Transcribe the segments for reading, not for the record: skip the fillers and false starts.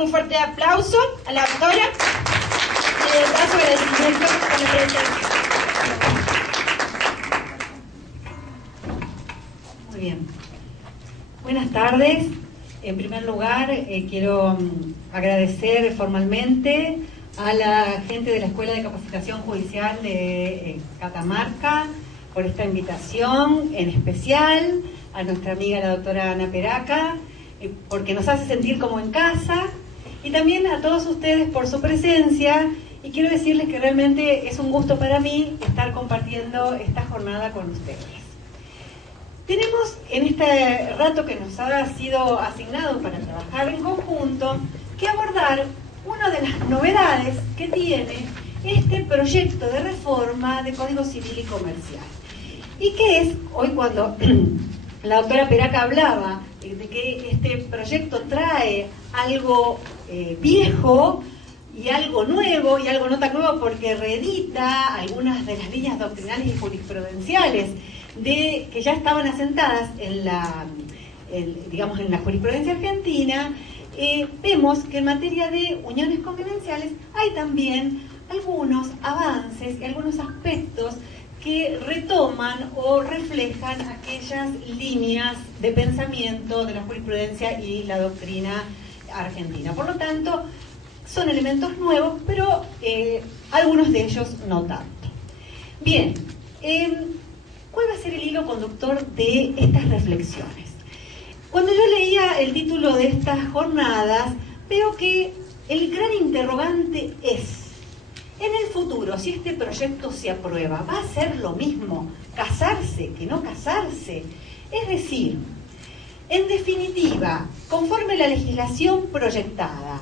Un fuerte aplauso a la autora y el paso de agradecimiento con la presencia. Muy bien. Buenas tardes. En primer lugar, quiero agradecer formalmente a la gente de la Escuela de Capacitación Judicial de Catamarca por esta invitación, en especial a nuestra amiga la doctora Ana Peraca, porque nos hace sentir como en casa, y también a todos ustedes por su presencia, y quiero decirles que realmente es un gusto para mí estar compartiendo esta jornada con ustedes. Tenemos en este rato que nos ha sido asignado para trabajar en conjunto que abordar una de las novedades que tiene este proyecto de reforma de Código Civil y Comercial. Y que es, hoy cuando la doctora Peraca hablaba de que este proyecto trae algo viejo y algo nuevo, y algo no tan nuevo porque reedita algunas de las líneas doctrinales y jurisprudenciales que ya estaban asentadas en la jurisprudencia argentina. Vemos que en materia de uniones convivenciales hay también algunos avances y algunos aspectos que retoman o reflejan aquellas líneas de pensamiento de la jurisprudencia y la doctrina argentina. Por lo tanto, son elementos nuevos, pero algunos de ellos no tanto. Bien, ¿cuál va a ser el hilo conductor de estas reflexiones? Cuando yo leía el título de estas jornadas, veo que el gran interrogante es: en el futuro, si este proyecto se aprueba, ¿va a ser lo mismo casarse que no casarse? Es decir, en definitiva, conforme la legislación proyectada,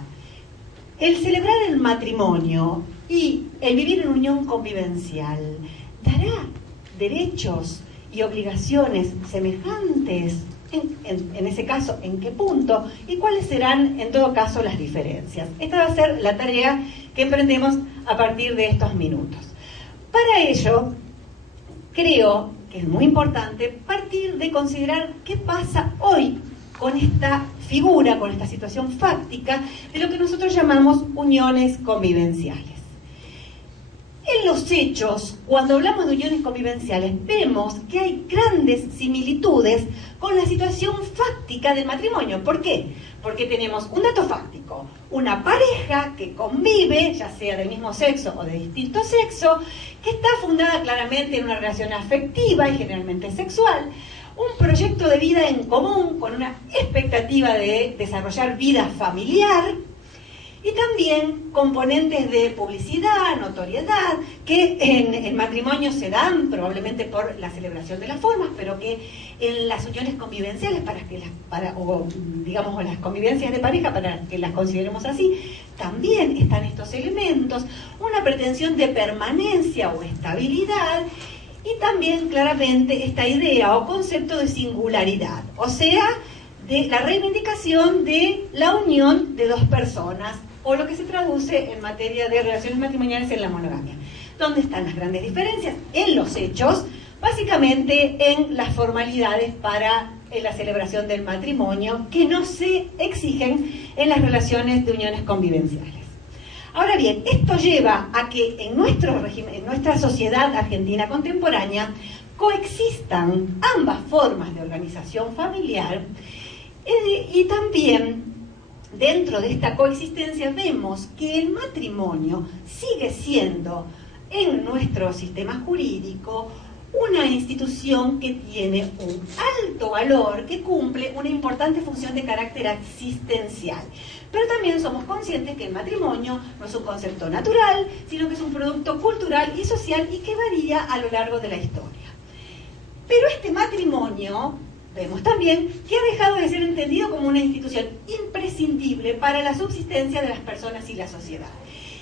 el celebrar el matrimonio y el vivir en unión convivencial dará derechos y obligaciones semejantes. En ese caso, ¿en qué punto? ¿Y cuáles serán, en todo caso, las diferencias? Esta va a ser la tarea que emprendemos a partir de estos minutos. Para ello, creo que es muy importante partir de considerar qué pasa hoy con esta figura, con esta situación fáctica de lo que nosotros llamamos uniones convivenciales. En los hechos, cuando hablamos de uniones convivenciales, vemos que hay grandes similitudes con la situación fáctica del matrimonio. ¿Por qué? Porque tenemos un dato fáctico, una pareja que convive, ya sea del mismo sexo o de distinto sexo, que está fundada claramente en una relación afectiva y generalmente sexual, un proyecto de vida en común con una expectativa de desarrollar vida familiar, y también componentes de publicidad, notoriedad, que en el matrimonio se dan probablemente por la celebración de las formas, pero que en las uniones convivenciales, o las convivencias de pareja, para que las consideremos así, también están estos elementos, una pretensión de permanencia o estabilidad, y también claramente esta idea o concepto de singularidad, o sea, de la reivindicación de la unión de dos personas, o lo que se traduce en materia de relaciones matrimoniales en la monogamia. ¿Dónde están las grandes diferencias? En los hechos, básicamente en las formalidades para la celebración del matrimonio, que no se exigen en las relaciones de uniones convivenciales. Ahora bien, esto lleva a que en nuestro régimen, en nuestra sociedad argentina contemporánea, coexistan ambas formas de organización familiar, y también dentro de esta coexistencia vemos que el matrimonio sigue siendo en nuestro sistema jurídico una institución que tiene un alto valor, que cumple una importante función de carácter asistencial. Pero también somos conscientes que el matrimonio no es un concepto natural, sino que es un producto cultural y social y que varía a lo largo de la historia. Pero este matrimonio, vemos también que ha dejado de ser entendido como una institución imprescindible para la subsistencia de las personas y la sociedad.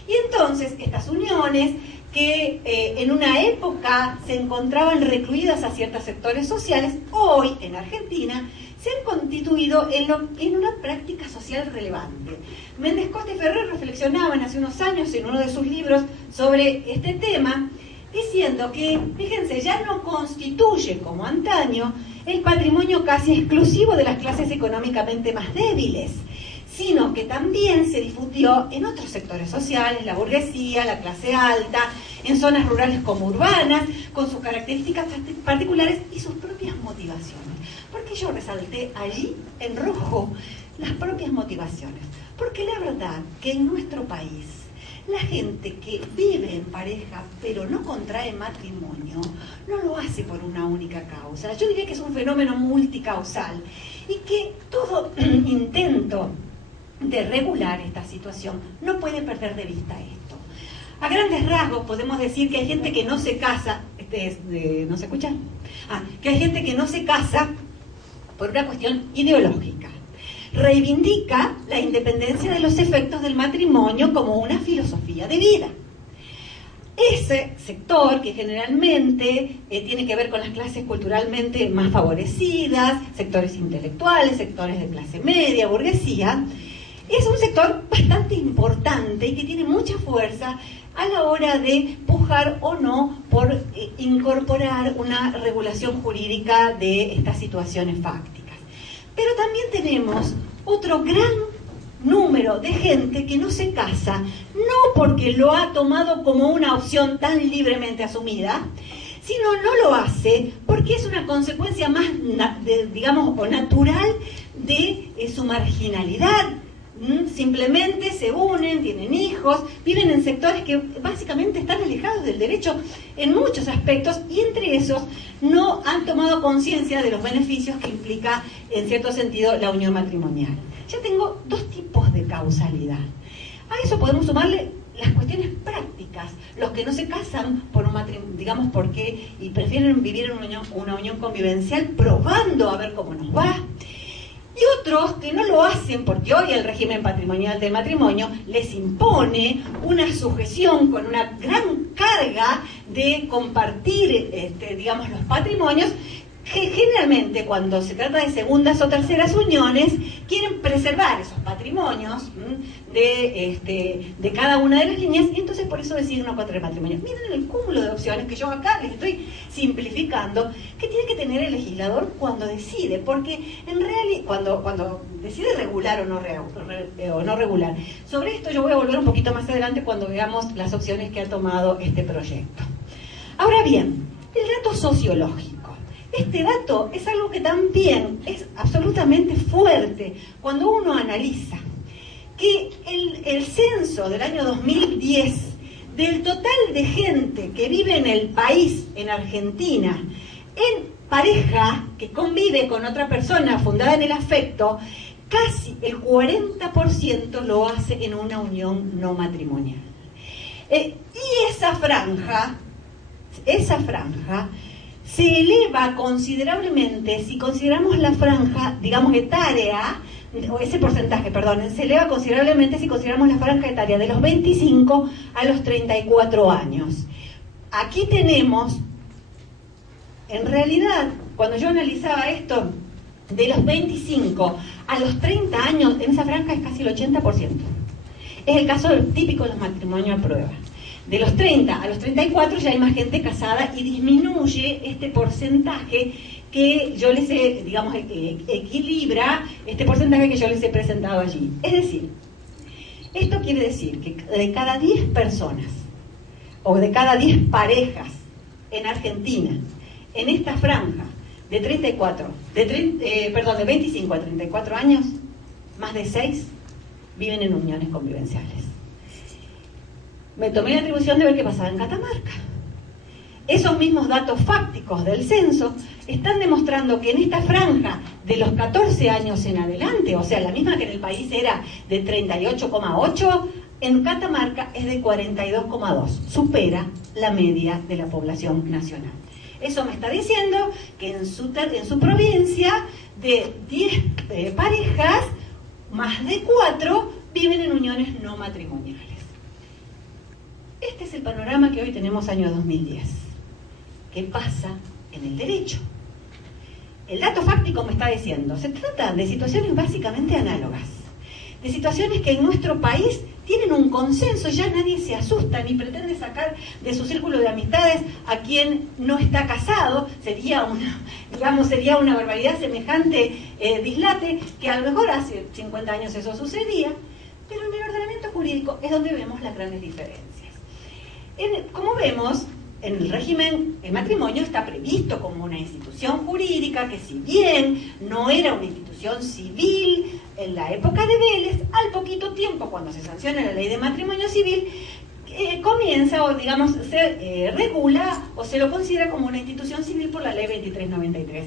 Y entonces estas uniones que en una época se encontraban recluidas a ciertos sectores sociales, hoy en Argentina se han constituido en una práctica social relevante. Méndez Costa y Ferrer reflexionaban hace unos años en uno de sus libros sobre este tema, diciendo que, fíjense, ya no constituye como antaño el patrimonio casi exclusivo de las clases económicamente más débiles, sino que también se difundió en otros sectores sociales, la burguesía, la clase alta, en zonas rurales como urbanas, con sus características particulares y sus propias motivaciones. ¿Por qué yo resalté allí en rojo las propias motivaciones? Porque la verdad que en nuestro país la gente que vive en pareja pero no contrae matrimonio no lo hace por una única causa. Yo diría que es un fenómeno multicausal y que todo intento de regular esta situación no puede perder de vista esto. A grandes rasgos podemos decir que hay gente que no se casa, ¿no se escucha? Que hay gente que no se casa por una cuestión ideológica. Reivindica la independencia de los efectos del matrimonio como una filosofía de vida. Ese sector, que generalmente tiene que ver con las clases culturalmente más favorecidas, sectores intelectuales, sectores de clase media, burguesía, es un sector bastante importante y que tiene mucha fuerza a la hora de pujar o no por incorporar una regulación jurídica de estas situaciones fácticas. Pero también tenemos otro gran número de gente que no se casa, no porque lo ha tomado como una opción tan libremente asumida, sino no lo hace porque es una consecuencia más, digamos, o natural de su marginalidad. Simplemente se unen, tienen hijos, viven en sectores que básicamente están alejados del derecho en muchos aspectos y entre esos no han tomado conciencia de los beneficios que implica en cierto sentido la unión matrimonial. Ya tengo dos tipos de causalidad. A eso podemos sumarle las cuestiones prácticas, los que no se casan por un matrimonio, digamos, porque y prefieren vivir en una unión convivencial probando a ver cómo nos va. Y otros que no lo hacen porque hoy el régimen patrimonial del matrimonio les impone una sujeción con una gran carga de compartir, digamos, los patrimonios, que generalmente cuando se trata de segundas o terceras uniones quieren preservar esos patrimonios de cada una de las líneas y entonces por eso deciden no contraer matrimonio. Miren el cúmulo de opciones que yo acá les estoy simplificando que tiene que tener el legislador cuando decide, porque en realidad cuando decide regular o no regular. Sobre esto yo voy a volver un poquito más adelante cuando veamos las opciones que ha tomado este proyecto. Ahora bien, el dato sociológico. Este dato es algo que también es absolutamente fuerte cuando uno analiza que el censo del año 2010, del total de gente que vive en el país, en Argentina, en pareja, que convive con otra persona fundada en el afecto, casi el 40% lo hace en una unión no matrimonial. Y esa franja se eleva considerablemente si consideramos la franja, digamos, etaria, o ese porcentaje, perdón, se eleva considerablemente si consideramos la franja etaria de los 25 a los 34 años. Aquí tenemos, en realidad, cuando yo analizaba esto, de los 25 a los 30 años, en esa franja es casi el 80%. Es el caso típico de los matrimonios a prueba. De los 30 a los 34 ya hay más gente casada y disminuye este porcentaje que yo les he, digamos, equilibra este porcentaje que yo les he presentado allí. Es decir, esto quiere decir que de cada 10 personas o de cada 10 parejas en Argentina, en esta franja de 25 a 34 años, más de 6 viven en uniones convivenciales. Me tomé la atribución de ver qué pasaba en Catamarca. Esos mismos datos fácticos del censo están demostrando que en esta franja de los 14 años en adelante, o sea, la misma que en el país era de 38,8, en Catamarca es de 42,2, supera la media de la población nacional. Eso me está diciendo que en su provincia, de 10 parejas, más de 4 viven en uniones no matrimoniales. Este es el panorama que hoy tenemos año 2010. ¿Qué pasa en el derecho? El dato fáctico me está diciendo, se trata de situaciones básicamente análogas, de situaciones que en nuestro país tienen un consenso, ya nadie se asusta ni pretende sacar de su círculo de amistades a quien no está casado. Sería una barbaridad semejante dislate, que a lo mejor hace 50 años eso sucedía, pero en el ordenamiento jurídico es donde vemos las grandes diferencias. Como vemos, en el régimen, el matrimonio está previsto como una institución jurídica que, si bien no era una institución civil en la época de Vélez, al poquito tiempo, cuando se sanciona la ley de matrimonio civil, comienza, o digamos, se regula o se lo considera como una institución civil por la ley 2393.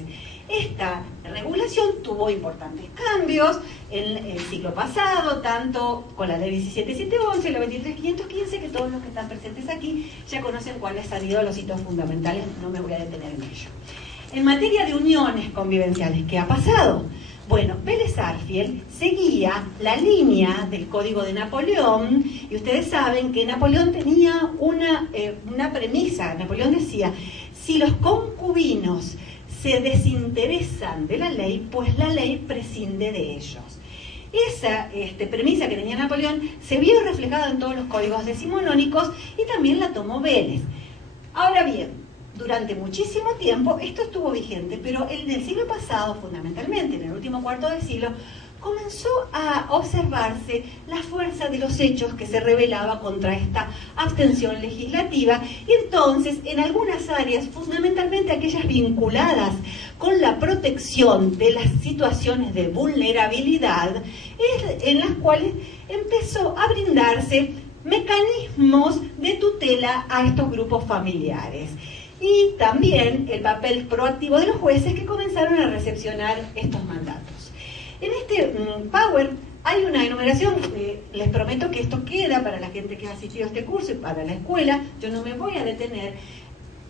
Esta regulación tuvo importantes cambios en el siglo pasado, tanto con la ley 17711 y la 23515, que todos los que están presentes aquí ya conocen cuáles han sido los hitos fundamentales, no me voy a detener en ello. En materia de uniones convivenciales, ¿qué ha pasado? Bueno, Vélez Sarsfield seguía la línea del Código de Napoleón, y ustedes saben que Napoleón tenía una premisa. Napoleón decía: si los concubinos se desinteresan de la ley, pues la ley prescinde de ellos. Esa premisa que tenía Napoleón se vio reflejada en todos los códigos decimonónicos y también la tomó Vélez. Ahora bien, durante muchísimo tiempo esto estuvo vigente, pero en el siglo pasado, fundamentalmente en el último cuarto de siglo, comenzó a observarse la fuerza de los hechos que se rebelaba contra esta abstención legislativa, y entonces en algunas áreas, fundamentalmente aquellas vinculadas con la protección de las situaciones de vulnerabilidad, en las cuales empezó a brindarse mecanismos de tutela a estos grupos familiares. Y también el papel proactivo de los jueces, que comenzaron a recepcionar estos mandatos. En este Power hay una enumeración, les prometo que esto queda para la gente que ha asistido a este curso y para la escuela. Yo no me voy a detener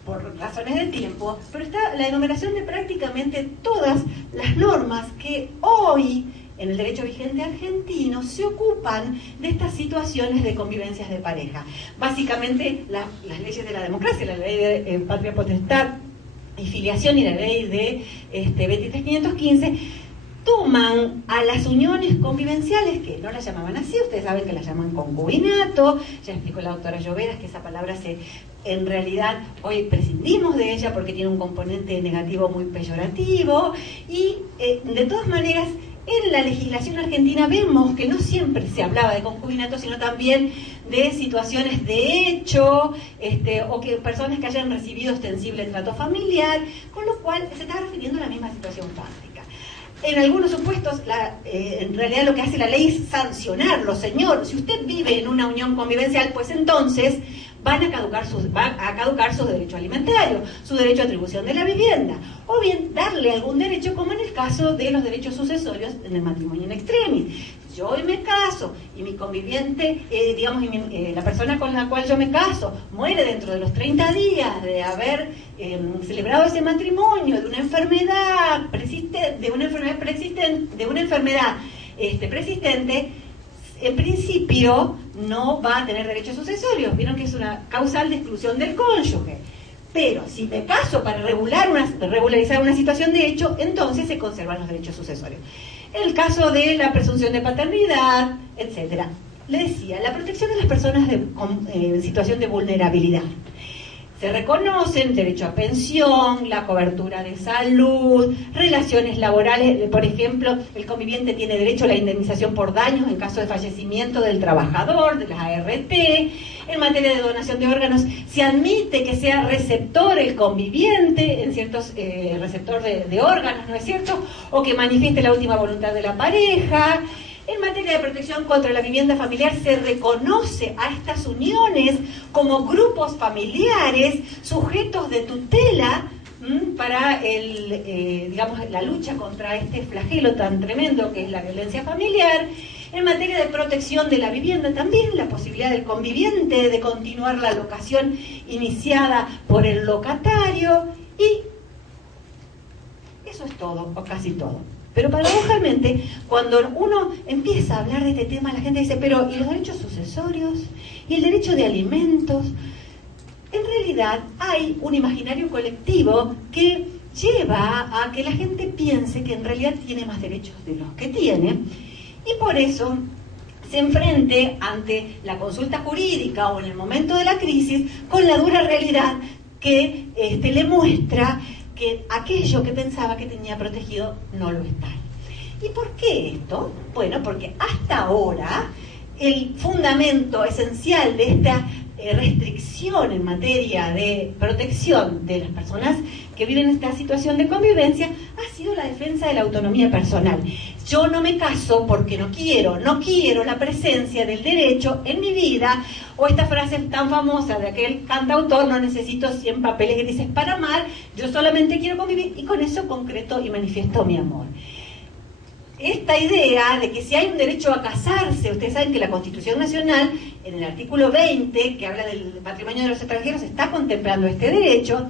por razones de tiempo, pero está la enumeración de prácticamente todas las normas que hoy en el derecho vigente argentino se ocupan de estas situaciones de convivencias de pareja. Básicamente las leyes de la democracia, la ley de patria potestad y filiación y la ley de 23515, toman a las uniones convivenciales, que no las llamaban así, ustedes saben que las llaman concubinato. Ya explicó la doctora Lloveras que esa palabra en realidad hoy prescindimos de ella porque tiene un componente negativo muy peyorativo, y de todas maneras en la legislación argentina vemos que no siempre se hablaba de concubinato, sino también de situaciones de hecho, o que personas que hayan recibido ostensible trato familiar, con lo cual se está refiriendo a la misma situación fáctica. En algunos supuestos, en realidad lo que hace la ley es sancionarlo. Señor, si usted vive en una unión convivencial, pues entonces va a caducar sus derechos alimentarios, su derecho a atribución de la vivienda, o bien darle algún derecho, como en el caso de los derechos sucesorios en el matrimonio in extremis. Yo hoy me caso y mi conviviente, la persona con la cual yo me caso, muere dentro de los 30 días de haber celebrado ese matrimonio, de una enfermedad persistente, en principio no va a tener derechos sucesorios. Vieron que es una causal de exclusión del cónyuge. Pero si me caso para regularizar una situación de hecho, entonces se conservan los derechos sucesorios. En el caso de la presunción de paternidad, etc. Le decía, la protección de las personas en situación de vulnerabilidad. Se reconocen derecho a pensión, la cobertura de salud, relaciones laborales. Por ejemplo, el conviviente tiene derecho a la indemnización por daños en caso de fallecimiento del trabajador, de las ART. En materia de donación de órganos, se admite que sea receptor el conviviente, en ciertos receptor de órganos, ¿no es cierto? O que manifieste la última voluntad de la pareja. En materia de protección contra la vivienda familiar, se reconoce a estas uniones como grupos familiares sujetos de tutela para la lucha contra este flagelo tan tremendo que es la violencia familiar. En materia de protección de la vivienda, también la posibilidad del conviviente de continuar la locación iniciada por el locatario, y eso es todo, o casi todo. Pero paradojalmente, cuando uno empieza a hablar de este tema, la gente dice, pero ¿y los derechos sucesorios? ¿Y el derecho de alimentos? En realidad hay un imaginario colectivo que lleva a que la gente piense que en realidad tiene más derechos de los que tiene, y por eso se enfrente ante la consulta jurídica o en el momento de la crisis con la dura realidad que le muestra que aquello que pensaba que tenía protegido no lo está. ¿Y por qué esto? Bueno, porque hasta ahora el fundamento esencial de esta restricción en materia de protección de las personas que viven esta situación de convivencia ha sido la defensa de la autonomía personal. Yo no me caso porque no quiero la presencia del derecho en mi vida, o esta frase tan famosa de aquel cantautor: no necesito 100 papeles grises para amar, yo solamente quiero convivir y con eso concreto y manifiesto mi amor. Esta idea de que si hay un derecho a casarse, ustedes saben que la Constitución Nacional, en el artículo 20, que habla del patrimonio de los extranjeros, está contemplando este derecho,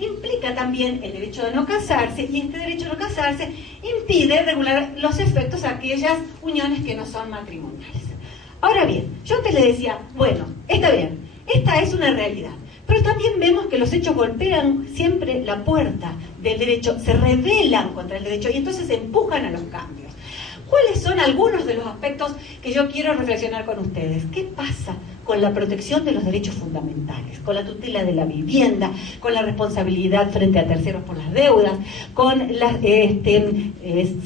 implica también el derecho de no casarse, y este derecho a no casarse impide regular los efectos a aquellas uniones que no son matrimoniales. Ahora bien, yo antes le decía, bueno, está bien, esta es una realidad, pero también vemos que los hechos golpean siempre la puerta del derecho, se rebelan contra el derecho y entonces empujan a los cambios. ¿Cuáles son algunos de los aspectos que yo quiero reflexionar con ustedes? ¿Qué pasa con la protección de los derechos fundamentales, con la tutela de la vivienda, con la responsabilidad frente a terceros por las deudas, con la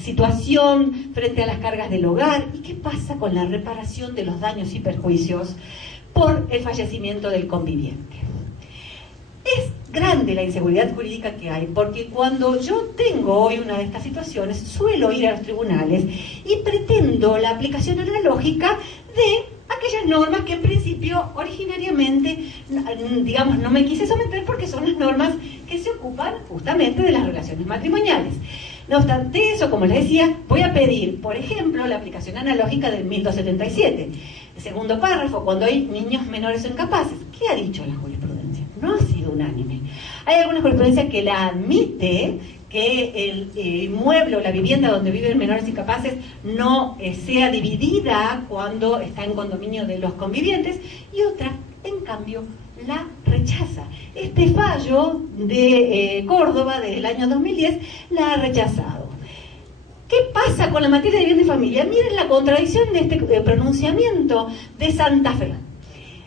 situación frente a las cargas del hogar? ¿Y qué pasa con la reparación de los daños y perjuicios por el fallecimiento del conviviente? Es grande la inseguridad jurídica que hay, porque cuando yo tengo hoy una de estas situaciones, suelo ir a los tribunales y pretendo la aplicación analógica de aquellas normas que en principio originariamente, digamos, no me quise someter porque son las normas que se ocupan justamente de las relaciones matrimoniales. No obstante eso, como les decía, voy a pedir, por ejemplo, la aplicación analógica del 1277. El segundo párrafo, cuando hay niños menores o incapaces. ¿Qué ha dicho la jurisprudencia? No ha sido unánime. Hay alguna jurisprudencia que la admite, que el inmueble o la vivienda donde viven menores incapaces no sea dividida cuando está en condominio de los convivientes, y otra, en cambio, la rechaza. Este fallo de Córdoba del año 2010 la ha rechazado. ¿Qué pasa con la materia de bien de familia? Miren la contradicción de este pronunciamiento de Santa Fe.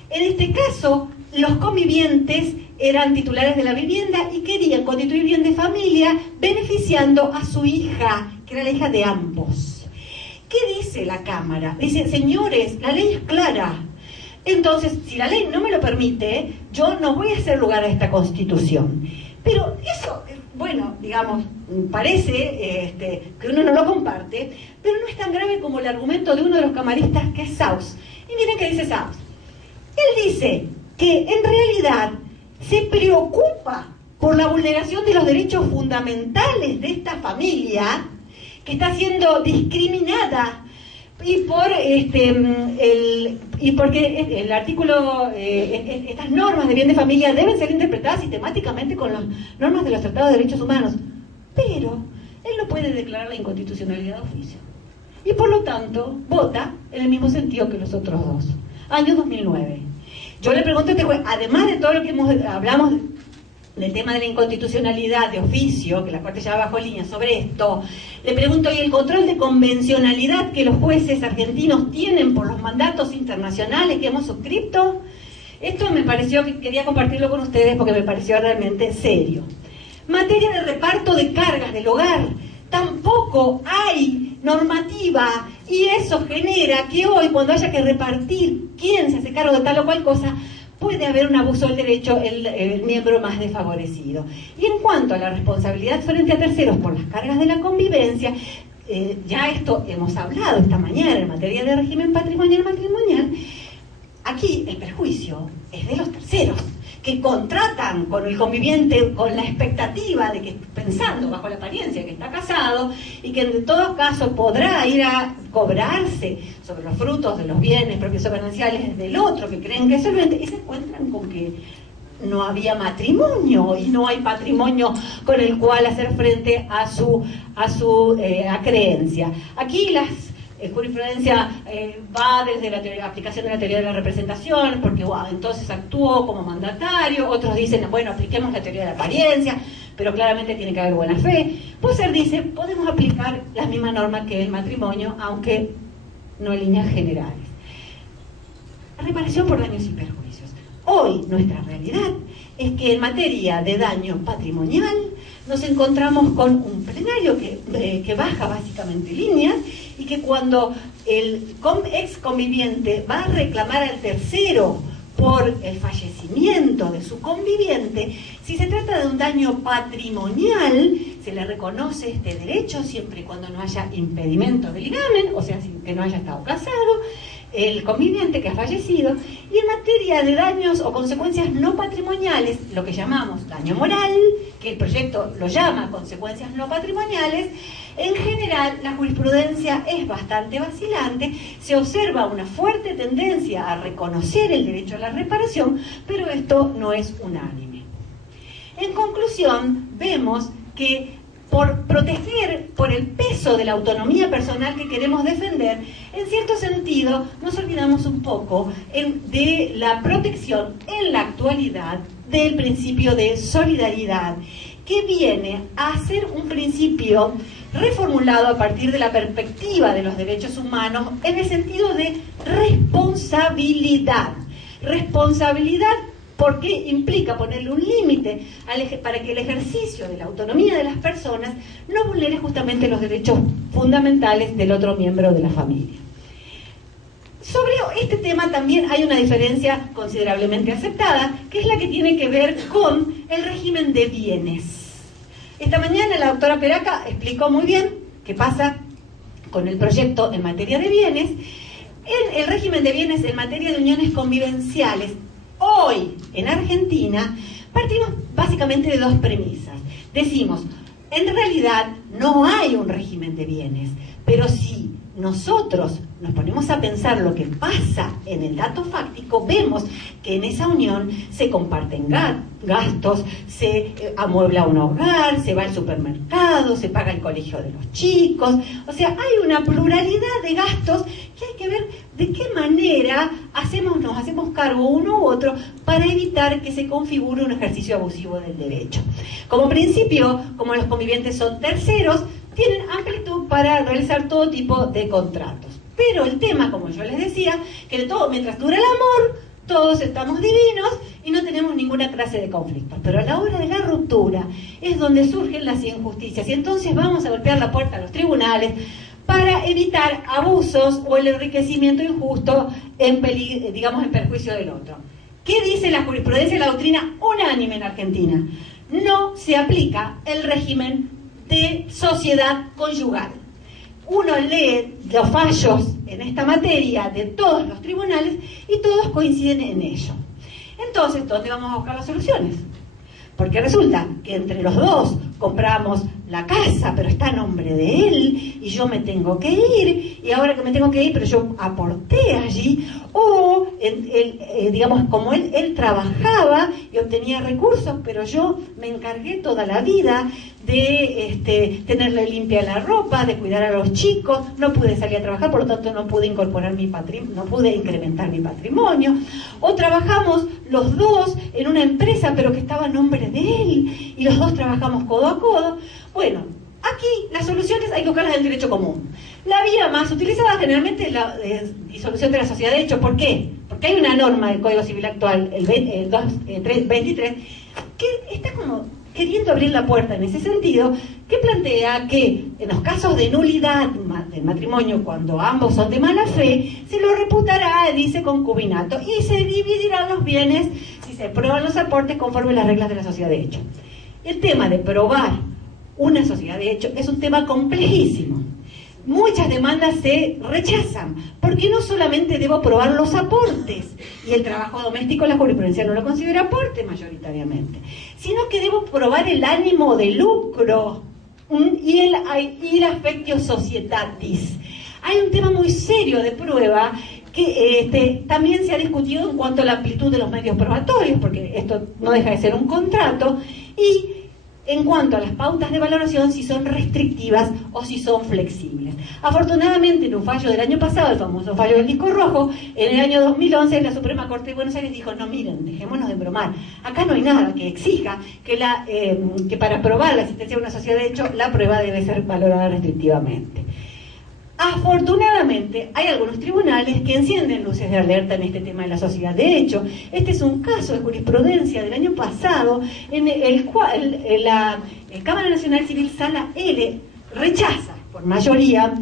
En este caso, los convivientes eran titulares de la vivienda y querían constituir bien de familia beneficiando a su hija, que era la hija de ambos. ¿Qué dice la Cámara? Dice, señores, la ley es clara. Entonces, si la ley no me lo permite, yo no voy a hacer lugar a esta Constitución. Pero eso, bueno, digamos, parece que uno no lo comparte, pero no es tan grave como el argumento de uno de los camaristas, que es Saus. Y miren qué dice Saus. Él dice que en realidad se preocupa por la vulneración de los derechos fundamentales de esta familia que está siendo discriminada, y por porque el artículo, estas normas de bien de familia deben ser interpretadas sistemáticamente con las normas de los tratados de derechos humanos, pero él no puede declarar la inconstitucionalidad de oficio y por lo tanto vota en el mismo sentido que los otros dos. Año 2009. Yo le pregunto a este juez, además de todo lo que hablamos del tema de la inconstitucionalidad de oficio, que la Corte ya bajó línea sobre esto, le pregunto, ¿y el control de convencionalidad que los jueces argentinos tienen por los mandatos internacionales que hemos suscrito? Esto me pareció que quería compartirlo con ustedes porque me pareció realmente serio. Materia de reparto de cargas del hogar, tampoco hay normativa, y eso genera que hoy, cuando haya que repartir quién se hace cargo de tal o cual cosa, puede haber un abuso del derecho el miembro más desfavorecido. Y en cuanto a la responsabilidad frente a terceros por las cargas de la convivencia, ya esto hemos hablado esta mañana en materia de régimen patrimonial matrimonial. Aquí el perjuicio es de los terceros, que contratan con el conviviente con la expectativa de que, pensando bajo la apariencia que está casado, y que en todo caso podrá ir a cobrarse sobre los frutos de los bienes propios o gananciales del otro, que creen que es solvente, y se encuentran con que no había matrimonio y no hay patrimonio con el cual hacer frente a su creencia. Aquí las jurisprudencia va desde la aplicación de la teoría de la representación, porque entonces actuó como mandatario. Otros dicen, bueno, apliquemos la teoría de la apariencia, pero claramente tiene que haber buena fe. Poser dice, podemos aplicar la misma norma que el matrimonio, aunque no en líneas generales. Reparación por daños y perjuicios. Hoy nuestra realidad es que en materia de daño patrimonial nos encontramos con un plenario que baja básicamente líneas y que cuando el ex conviviente va a reclamar al tercero por el fallecimiento de su conviviente, si se trata de un daño patrimonial, se le reconoce este derecho siempre y cuando no haya impedimento de ligamen, o sea, que no haya estado casado el conviviente que ha fallecido. Y en materia de daños o consecuencias no patrimoniales, lo que llamamos daño moral, que el proyecto lo llama consecuencias no patrimoniales, en general la jurisprudencia es bastante vacilante, se observa una fuerte tendencia a reconocer el derecho a la reparación, pero esto no es unánime. En conclusión, vemos que por proteger, por el peso de la autonomía personal que queremos defender, en cierto sentido nos olvidamos un poco de la protección en la actualidad del principio de solidaridad, que viene a ser un principio reformulado a partir de la perspectiva de los derechos humanos en el sentido de responsabilidad. Responsabilidad porque implica ponerle un límite para que el ejercicio de la autonomía de las personas no vulnere justamente los derechos fundamentales del otro miembro de la familia. Sobre este tema también hay una diferencia considerablemente aceptada, que es la que tiene que ver con el régimen de bienes. Esta mañana la doctora Peraca explicó muy bien qué pasa con el proyecto en materia de bienes. En el régimen de bienes en materia de uniones convivenciales, hoy en Argentina, partimos básicamente de dos premisas. Decimos, en realidad no hay un régimen de bienes, pero si nosotros nos ponemos a pensar lo que pasa en el dato fáctico, vemos que en esa unión se comparten gastos, se amuebla un hogar, se va al supermercado, se paga el colegio de los chicos. O sea, hay una pluralidad de gastos que hay que ver de qué manera nos hacemos cargo uno u otro para evitar que se configure un ejercicio abusivo del derecho. Como principio, como los convivientes son terceros, tienen amplitud para realizar todo tipo de contratos. Pero el tema, como yo les decía, que de todo, mientras dura el amor, todos estamos divinos y no tenemos ninguna clase de conflictos. Pero a la hora de la ruptura es donde surgen las injusticias y entonces vamos a golpear la puerta a los tribunales para evitar abusos o el enriquecimiento injusto en perjuicio del otro. ¿Qué dice la jurisprudencia y la doctrina unánime en Argentina? No se aplica el régimen de sociedad conyugal. Uno lee los fallos en esta materia de todos los tribunales y todos coinciden en ello. Entonces, ¿dónde vamos a buscar las soluciones? Porque resulta que entre los dos compramos la casa, pero está a nombre de él, y yo me tengo que ir, y ahora que me tengo que ir, pero yo aporté allí, o como él trabajaba y obtenía recursos, pero yo me encargué toda la vida de tenerle limpia la ropa, de cuidar a los chicos, no pude salir a trabajar, por lo tanto no pude incorporar no pude incrementar mi patrimonio, o trabajamos los dos en una empresa, pero que estaba a nombre de él, y los dos trabajamos codo a codo. Bueno, aquí las soluciones hay que buscarlas en el derecho común. La vía más utilizada generalmente es la disolución de la sociedad de hecho. ¿Por qué? Porque hay una norma del Código Civil actual, el 23, que está como queriendo abrir la puerta en ese sentido, que plantea que en los casos de nulidad del matrimonio, cuando ambos son de mala fe, se lo reputará, dice, concubinato, y se dividirán los bienes si se prueban los aportes conforme a las reglas de la sociedad de hecho. El tema de probar una sociedad de hecho es un tema complejísimo. Muchas demandas se rechazan, porque no solamente debo probar los aportes, y el trabajo doméstico la jurisprudencia no lo considera aporte mayoritariamente, sino que debo probar el ánimo de lucro y el affectio societatis. Hay un tema muy serio de prueba que también se ha discutido en cuanto a la amplitud de los medios probatorios, porque esto no deja de ser un contrato, y en cuanto a las pautas de valoración, si son restrictivas o si son flexibles. Afortunadamente, en un fallo del año pasado, el famoso fallo del disco rojo, en el año 2011, la Suprema Corte de Buenos Aires dijo, no, miren, dejémonos de bromar. Acá no hay nada que exija que para probar la existencia de una sociedad de hecho, la prueba debe ser valorada restrictivamente. Afortunadamente, hay algunos tribunales que encienden luces de alerta en este tema de la sociedad. De hecho, este es un caso de jurisprudencia del año pasado en el cual la Cámara Nacional Civil Sala L rechaza por mayoría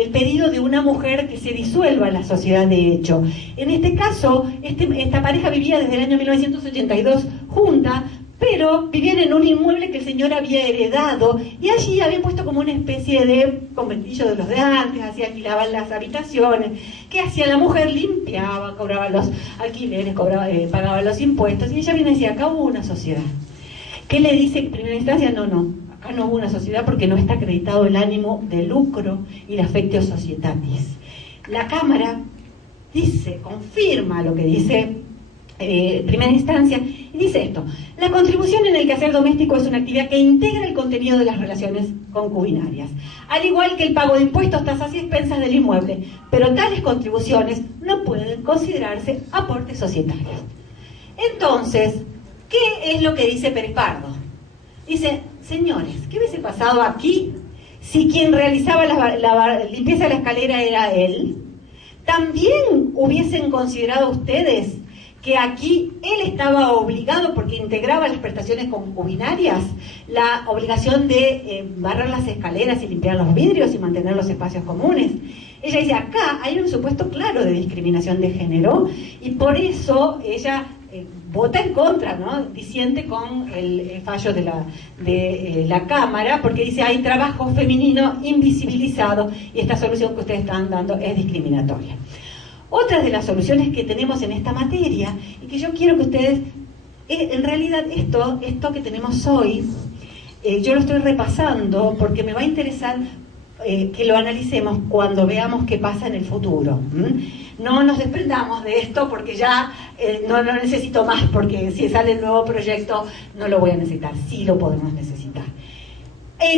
el pedido de una mujer que se disuelva la sociedad de hecho. En este caso, esta pareja vivía desde el año 1982 junta, pero vivían en un inmueble que el señor había heredado y allí habían puesto como una especie de conventillo de los de antes, así alquilaban las habitaciones. ¿Qué hacía la mujer? Limpiaba, cobraba los alquileres, pagaba los impuestos, y ella viene y decía, acá hubo una sociedad. ¿Qué le dice en primera instancia? No, acá no hubo una sociedad porque no está acreditado el ánimo de lucro y la affectio societatis. La Cámara dice, confirma lo que dice primera instancia, y dice esto: la contribución en el quehacer doméstico es una actividad que integra el contenido de las relaciones concubinarias, al igual que el pago de impuestos, tasas y expensas del inmueble, pero tales contribuciones no pueden considerarse aportes societarios. Entonces, ¿qué es lo que dice Pérez Pardo? Dice, señores, ¿qué hubiese pasado aquí si quien realizaba la limpieza de la escalera era él? ¿También hubiesen considerado ustedes que aquí él estaba obligado, porque integraba las prestaciones concubinarias, la obligación de barrer las escaleras y limpiar los vidrios y mantener los espacios comunes? Ella dice, acá hay un supuesto claro de discriminación de género, y por eso ella vota en contra, ¿no? Disiente con el fallo de la Cámara, porque dice, hay trabajo femenino invisibilizado y esta solución que ustedes están dando es discriminatoria. Otra de las soluciones que tenemos en esta materia, y que yo quiero que ustedes, en realidad esto que tenemos hoy, yo lo estoy repasando porque me va a interesar que lo analicemos cuando veamos qué pasa en el futuro. No nos desprendamos de esto porque ya no lo necesito más, porque si sale el nuevo proyecto no lo voy a necesitar, sí lo podemos necesitar.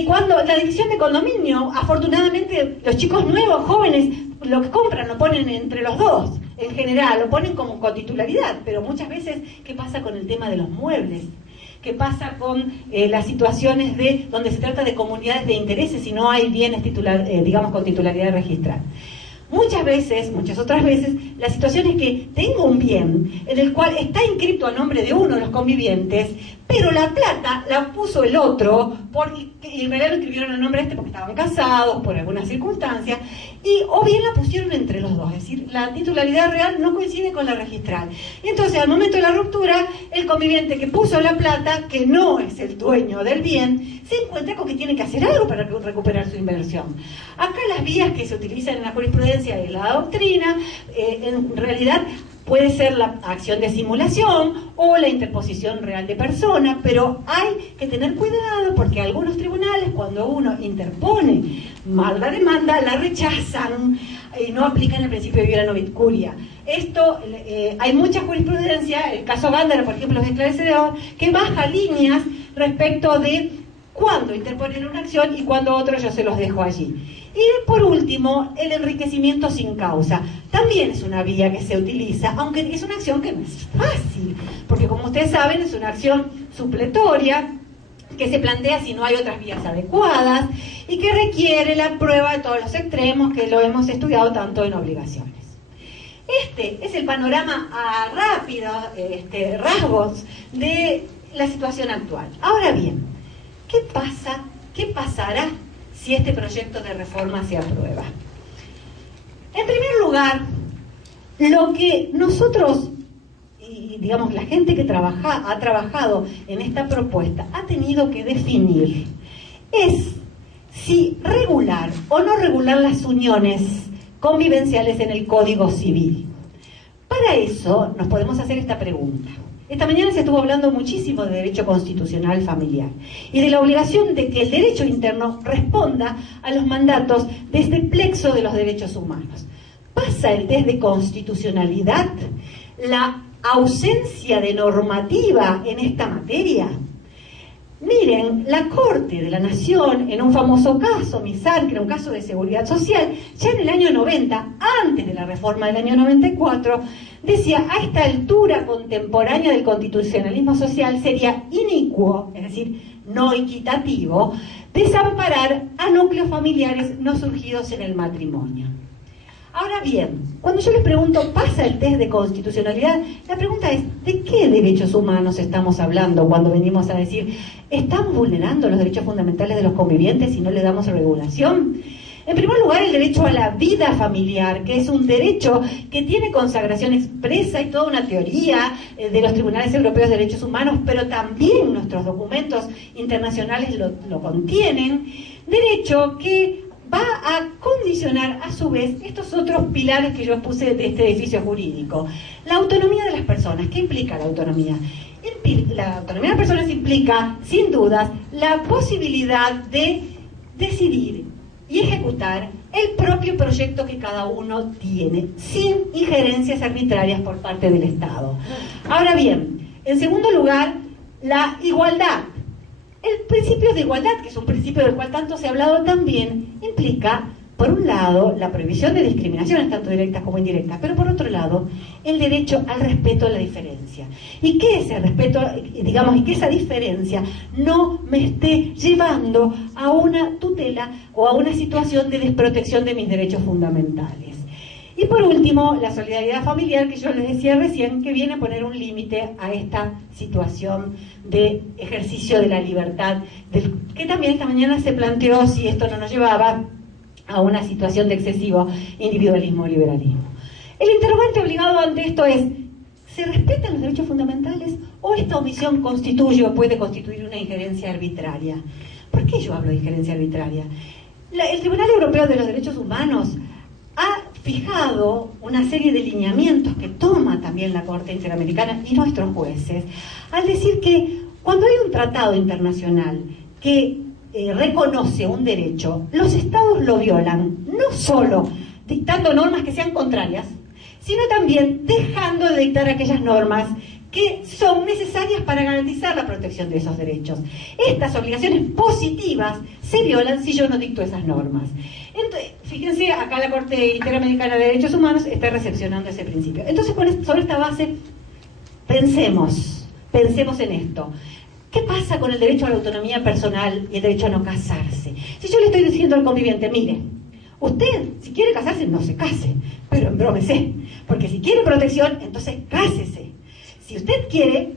Cuando la división de condominio, afortunadamente los chicos nuevos, jóvenes, lo que compran lo ponen entre los dos, en general, lo ponen como con titularidad, pero muchas veces, ¿qué pasa con el tema de los muebles? ¿Qué pasa con las situaciones donde se trata de comunidades de intereses y no hay bienes digamos con titularidad registral? Muchas otras veces, la situación es que tengo un bien en el cual está inscrito a nombre de uno de los convivientes, pero la plata la puso el otro, y en realidad lo escribieron a nombre de este porque estaban casados, por alguna circunstancia, o bien la pusieron entre los dos, es decir, la titularidad real no coincide con la registral. Y entonces, al momento de la ruptura, el conviviente que puso la plata, que no es el dueño del bien, se encuentra con que tiene que hacer algo para recuperar su inversión. Acá las vías que se utilizan en la jurisprudencia y la doctrina, en realidad puede ser la acción de simulación o la interposición real de persona, pero hay que tener cuidado porque algunos tribunales, cuando uno interpone mal la demanda, la rechazan y no aplican el principio de viola novit curia. Esto, hay mucha jurisprudencia, el caso Gándara, por ejemplo, es esclarecedor, que baja líneas respecto de cuándo interponen una acción y cuándo otro, yo se los dejo allí. Y por último, el enriquecimiento sin causa. También es una vía que se utiliza, aunque es una acción que no es fácil, porque como ustedes saben, es una acción supletoria, que se plantea si no hay otras vías adecuadas, y que requiere la prueba de todos los extremos, que lo hemos estudiado tanto en obligaciones. Este es el panorama a rápidos rasgos de la situación actual. Ahora bien, ¿qué pasará si este proyecto de reforma se aprueba? En primer lugar, lo que nosotros, y digamos la gente que ha trabajado en esta propuesta, ha tenido que definir es si regular o no regular las uniones convivenciales en el Código Civil. Para eso nos podemos hacer esta pregunta. Esta mañana se estuvo hablando muchísimo de derecho constitucional familiar y de la obligación de que el derecho interno responda a los mandatos de este plexo de los derechos humanos. ¿Pasa el test de constitucionalidad la ausencia de normativa en esta materia? Miren, la Corte de la Nación, en un famoso caso, Misar, que era un caso de seguridad social, ya en el año 90, antes de la reforma del año 94, decía, a esta altura contemporánea del constitucionalismo social sería inicuo, es decir, no equitativo, desamparar a núcleos familiares no surgidos en el matrimonio. Ahora bien, cuando yo les pregunto, ¿pasa el test de constitucionalidad? La pregunta es, ¿de qué derechos humanos estamos hablando cuando venimos a decir, ¿estamos vulnerando los derechos fundamentales de los convivientes si no le damos regulación? En primer lugar, el derecho a la vida familiar, que es un derecho que tiene consagración expresa y toda una teoría de los tribunales europeos de derechos humanos, pero también nuestros documentos internacionales lo contienen. Derecho que va a condicionar a su vez estos otros pilares que yo puse de este edificio jurídico. La autonomía de las personas. ¿Qué implica la autonomía? La autonomía de las personas implica, sin dudas, la posibilidad de decidir y ejecutar el propio proyecto que cada uno tiene, sin injerencias arbitrarias por parte del Estado. Ahora bien, en segundo lugar, la igualdad. El principio de igualdad, que es un principio del cual tanto se ha hablado también, implica, por un lado, la prohibición de discriminaciones, tanto directas como indirectas, pero por otro lado, el derecho al respeto a la diferencia. Y que ese respeto, digamos, y que esa diferencia no me esté llevando a una tutela o a una situación de desprotección de mis derechos fundamentales. Y por último, la solidaridad familiar, que yo les decía recién, que viene a poner un límite a esta situación de ejercicio de la libertad, que también esta mañana se planteó si esto no nos llevaba a una situación de excesivo individualismo o liberalismo. El interrogante obligado ante esto es, ¿se respetan los derechos fundamentales o esta omisión constituye o puede constituir una injerencia arbitraria? ¿Por qué yo hablo de injerencia arbitraria? El Tribunal Europeo de los Derechos Humanos ha fijado una serie de lineamientos que toma también la Corte Interamericana y nuestros jueces, al decir que cuando hay un tratado internacional que reconoce un derecho, los estados lo violan, no solo dictando normas que sean contrarias, sino también dejando de dictar aquellas normas que son necesarias para garantizar la protección de esos derechos. Estas obligaciones positivas se violan si yo no dicto esas normas. Entonces, fíjense, acá la Corte Interamericana de Derechos Humanos está recepcionando ese principio. Entonces, sobre esta base, pensemos en esto. ¿Qué pasa con el derecho a la autonomía personal y el derecho a no casarse? Si yo le estoy diciendo al conviviente, mire, usted, si quiere casarse, no se case, pero embrómese, porque si quiere protección, entonces cásese. Si usted quiere,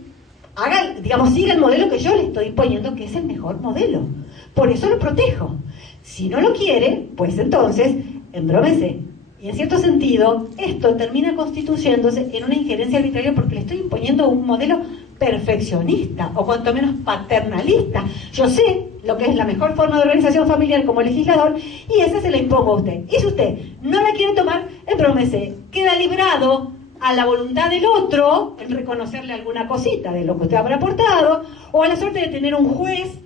siga el modelo que yo le estoy poniendo, que es el mejor modelo. Por eso lo protejo. Si no lo quiere, pues entonces, embrómese. Y en cierto sentido, esto termina constituyéndose en una injerencia arbitraria porque le estoy imponiendo un modelo perfeccionista, o cuanto menos paternalista. Yo sé lo que es la mejor forma de organización familiar como legislador, y esa se la impongo a usted. Y si usted no la quiere tomar, embrómese. Queda librado a la voluntad del otro en reconocerle alguna cosita de lo que usted habrá aportado, o a la suerte de tener un juez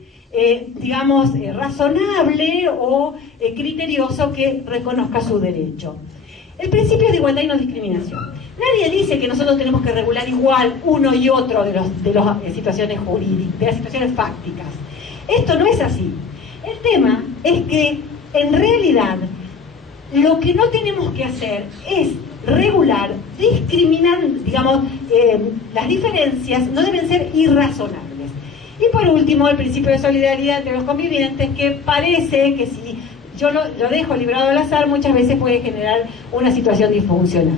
razonable o criterioso que reconozca su derecho. El principio de igualdad y no discriminación. Nadie dice que nosotros tenemos que regular igual uno y otro de las situaciones jurídicas, de las situaciones fácticas. Esto no es así. El tema es que, en realidad, lo que no tenemos que hacer es regular, discriminar, las diferencias no deben ser irrazonables. Y por último, el principio de solidaridad entre los convivientes, que parece que si yo lo dejo librado al azar, muchas veces puede generar una situación disfuncional.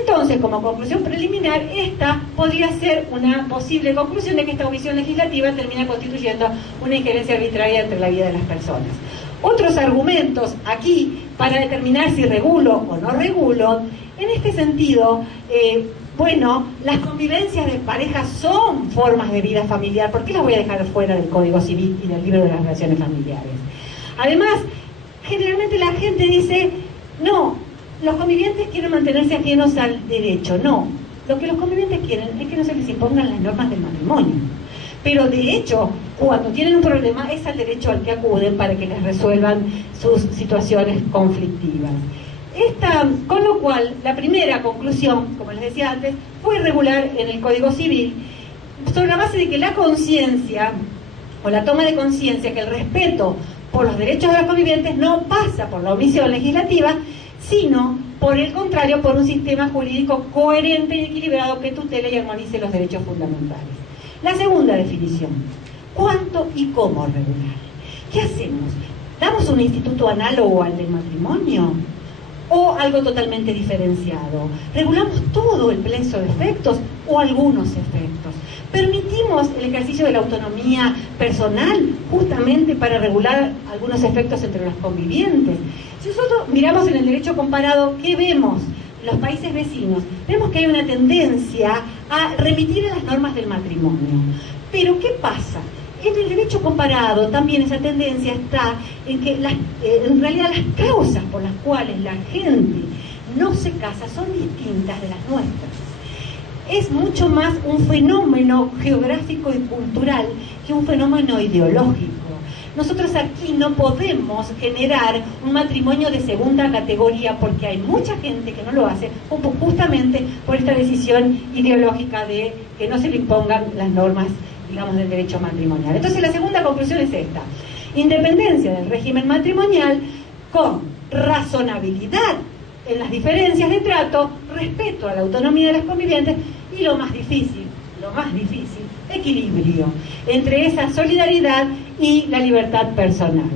Entonces, como conclusión preliminar, esta podría ser una posible conclusión de que esta omisión legislativa termina constituyendo una injerencia arbitraria entre la vida de las personas. Otros argumentos aquí para determinar si regulo o no regulo, en este sentido, las convivencias de pareja son formas de vida familiar. ¿Por qué las voy a dejar fuera del Código Civil y del libro de las relaciones familiares? Además, generalmente la gente dice, no, los convivientes quieren mantenerse ajenos al derecho. No, lo que los convivientes quieren es que no se les impongan las normas del matrimonio. Pero de hecho, cuando tienen un problema, es al derecho al que acuden para que les resuelvan sus situaciones conflictivas. Con lo cual, la primera conclusión, como les decía antes, fue regular en el Código Civil, sobre la base de que la conciencia, o la toma de conciencia, que el respeto por los derechos de los convivientes no pasa por la omisión legislativa, sino, por el contrario, por un sistema jurídico coherente y equilibrado que tutele y armonice los derechos fundamentales. La segunda definición, ¿cuánto y cómo regular? ¿qué hacemos? ¿Damos un instituto análogo al del matrimonio? ¿O algo totalmente diferenciado? ¿Regulamos todo el pleso de efectos o algunos efectos? ¿Permitimos el ejercicio de la autonomía personal justamente para regular algunos efectos entre los convivientes? Si nosotros miramos en el derecho comparado, ¿qué vemos? Los países vecinos, vemos que hay una tendencia a remitir a las normas del matrimonio. Pero ¿qué pasa? En el derecho comparado también esa tendencia está en que en realidad las causas por las cuales la gente no se casa son distintas de las nuestras. Es mucho más un fenómeno geográfico y cultural que un fenómeno ideológico. Nosotros aquí no podemos generar un matrimonio de segunda categoría porque hay mucha gente que no lo hace justamente por esta decisión ideológica de que no se le impongan las normas, digamos, del derecho matrimonial. Entonces la segunda conclusión es esta: independencia del régimen matrimonial con razonabilidad en las diferencias de trato, respeto a la autonomía de las convivientes y lo más difícil, equilibrio entre esa solidaridad y la libertad personal.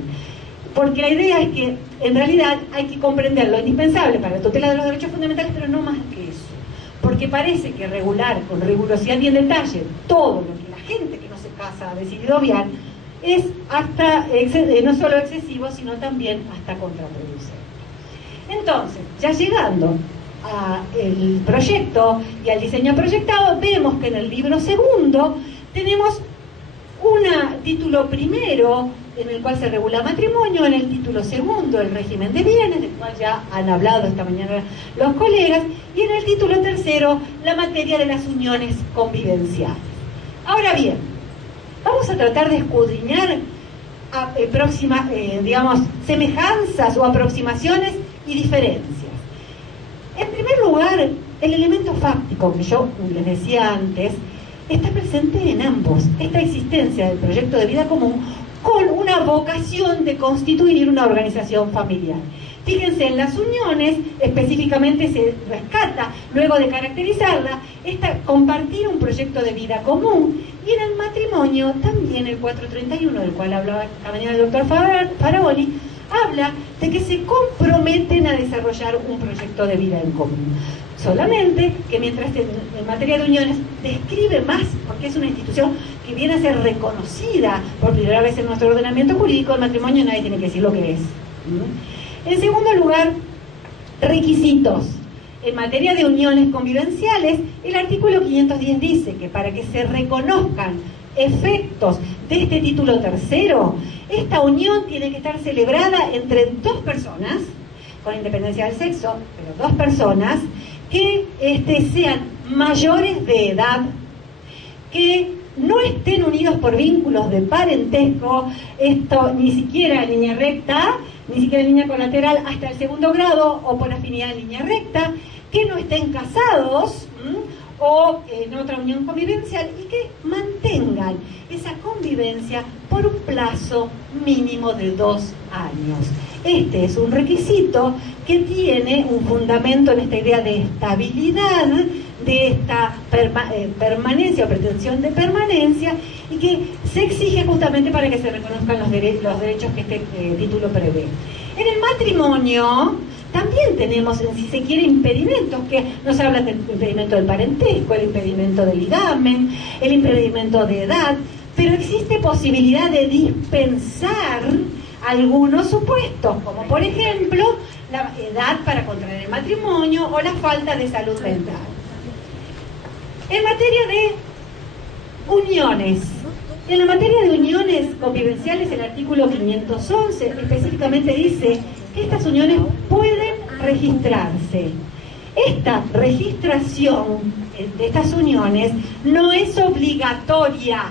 Porque la idea es que en realidad hay que comprender lo indispensable para la tutela de los derechos fundamentales, pero no más que eso. Porque parece que regular con rigurosidad y en detalle todo lo que la gente que no se casa ha decidido obviar es hasta no solo excesivo, sino también hasta contraproducente. Entonces, ya llegando al proyecto y al diseño proyectado, vemos que en el libro segundo tenemos un título primero en el cual se regula matrimonio, en el título segundo el régimen de bienes, del cual ya han hablado esta mañana los colegas, y en el título tercero la materia de las uniones convivenciales. Ahora bien, vamos a tratar de escudriñar digamos, semejanzas o aproximaciones y diferencias. En primer lugar, el elemento fáctico que yo les decía antes está presente en ambos. Esta existencia del proyecto de vida común con una vocación de constituir una organización familiar. Fíjense, en las uniones específicamente se rescata, luego de caracterizarla, compartir un proyecto de vida común, y en el matrimonio también el 431, del cual hablaba esta mañana el doctor Faraoni, habla de que se comprometen a desarrollar un proyecto de vida en común. Solamente que mientras en materia de uniones describe más, porque es una institución que viene a ser reconocida por primera vez en nuestro ordenamiento jurídico, el matrimonio nadie tiene que decir lo que es. En segundo lugar, requisitos. En materia de uniones convivenciales, el artículo 510 dice que para que se reconozcan efectos de este título tercero, esta unión tiene que estar celebrada entre dos personas, con independencia del sexo, pero dos personas, que sean mayores de edad, que no estén unidos por vínculos de parentesco, esto ni siquiera en línea recta, ni siquiera en línea colateral hasta el segundo grado, o por afinidad en línea recta, que no estén casados o en otra unión convivencial, y que mantengan esa convivencia por un plazo mínimo de 2 años. Este es un requisito que tiene un fundamento en esta idea de estabilidad, de esta permanencia o pretensión de permanencia, y que se exige justamente para que se reconozcan los derechos que este título prevé. En el matrimonio también tenemos, si se quiere, impedimentos, que nos hablan del impedimento del parentesco, el impedimento del ligamen, el impedimento de edad, pero existe posibilidad de dispensar algunos supuestos, como por ejemplo la edad para contraer el matrimonio o la falta de salud mental. En materia de uniones, en la materia de uniones convivenciales, el artículo 511 específicamente dice que estas uniones pueden registrarse. Esta registración de estas uniones no es obligatoria.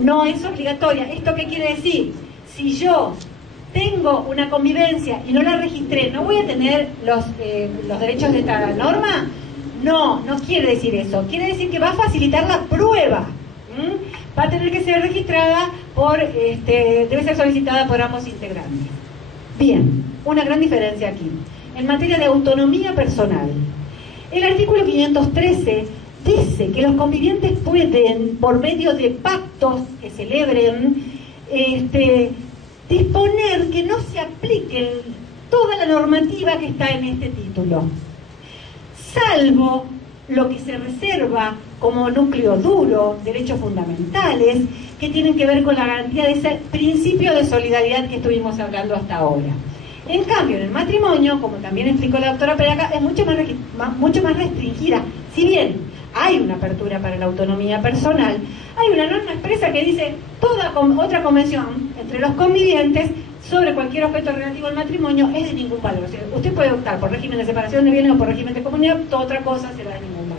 No es obligatoria. ¿Esto qué quiere decir? Si yo tengo una convivencia y no la registré, ¿no voy a tener los derechos de esta norma? No, no quiere decir eso. Quiere decir que va a facilitar la prueba. Va a tener que ser registrada debe ser solicitada por ambos integrantes. Bien, una gran diferencia aquí. En materia de autonomía personal, el artículo 513 dice que los convivientes pueden, por medio de pactos que celebren, disponer que no se aplique toda la normativa que está en este título, salvo lo que se reserva como núcleo duro, derechos fundamentales, que tienen que ver con la garantía de ese principio de solidaridad que estuvimos hablando hasta ahora. En cambio, en el matrimonio, como también explicó la doctora Peraca, es mucho más restringida. Si bien hay una apertura para la autonomía personal, hay una norma expresa que dice toda otra convención entre los convivientes sobre cualquier objeto relativo al matrimonio es de ningún valor. O sea, usted puede optar por régimen de separación de bienes o por régimen de comunidad, toda otra cosa será de ningún valor.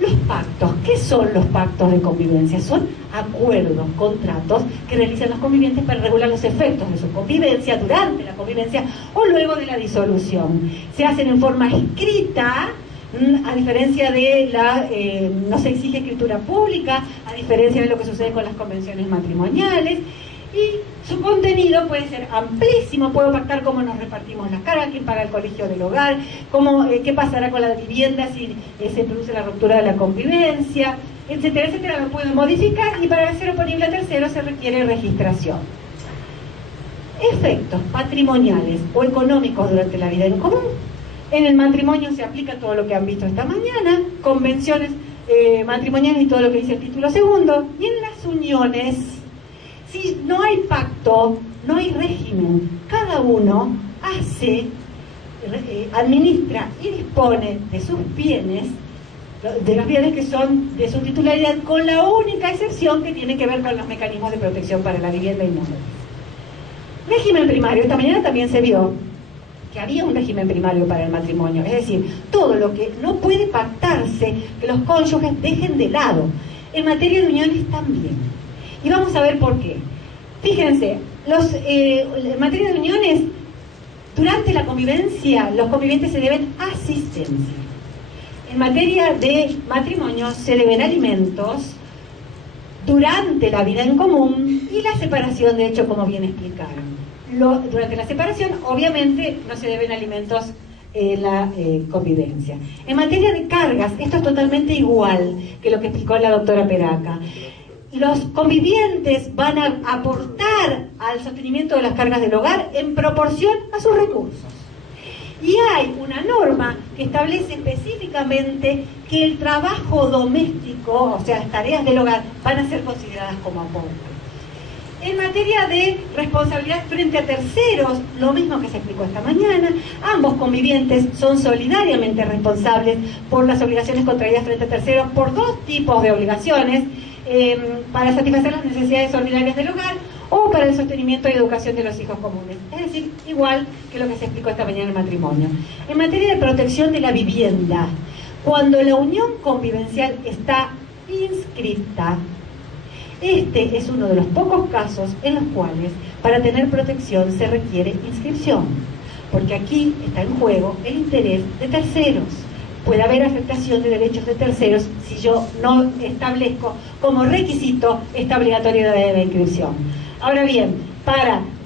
Los pactos, ¿qué son los pactos de convivencia? Son acuerdos, contratos que realizan los convivientes para regular los efectos de su convivencia durante la convivencia o luego de la disolución. Se hacen en forma escrita, a diferencia de no se exige escritura pública, a diferencia de lo que sucede con las convenciones matrimoniales, y su contenido puede ser amplísimo. Puedo pactar cómo nos repartimos las cargas, quién paga el colegio del hogar, qué pasará con la vivienda si se produce la ruptura de la convivencia, etcétera, etcétera. Lo puedo modificar y para ser oponible a terceros se requiere registración. Efectos patrimoniales o económicos durante la vida en común. En el matrimonio se aplica todo lo que han visto esta mañana, convenciones matrimoniales y todo lo que dice el título segundo. Y en las uniones, si no hay pacto, no hay régimen. Cada uno administra y dispone de sus bienes, de los bienes que son de su titularidad, con la única excepción que tiene que ver con los mecanismos de protección para la vivienda inmueble. Régimen primario. Esta mañana también se vio que había un régimen primario para el matrimonio, es decir, todo lo que no puede pactarse, que los cónyuges dejen de lado. En materia de uniones también. Y vamos a ver por qué. Fíjense, en materia de uniones, durante la convivencia, los convivientes se deben asistencia. En materia de matrimonio, se deben alimentos durante la vida en común y la separación, de hecho, como bien explicaron. Durante la separación, obviamente, no se deben alimentos en la convivencia. En materia de cargas, esto es totalmente igual que lo que explicó la doctora Peraca. Los convivientes van a aportar al sostenimiento de las cargas del hogar en proporción a sus recursos. Y hay una norma que establece específicamente que el trabajo doméstico, o sea, las tareas del hogar, van a ser consideradas como aporte. En materia de responsabilidad frente a terceros, lo mismo que se explicó esta mañana, ambos convivientes son solidariamente responsables por las obligaciones contraídas frente a terceros por dos tipos de obligaciones, para satisfacer las necesidades ordinarias del hogar o para el sostenimiento y educación de los hijos comunes. Es decir, igual que lo que se explicó esta mañana en el matrimonio. En materia de protección de la vivienda, cuando la unión convivencial está inscrita, este es uno de los pocos casos en los cuales para tener protección se requiere inscripción, porque aquí está en juego el interés de terceros. Puede haber afectación de derechos de terceros si yo no establezco como requisito esta obligatoriedad de la inscripción. Ahora bien,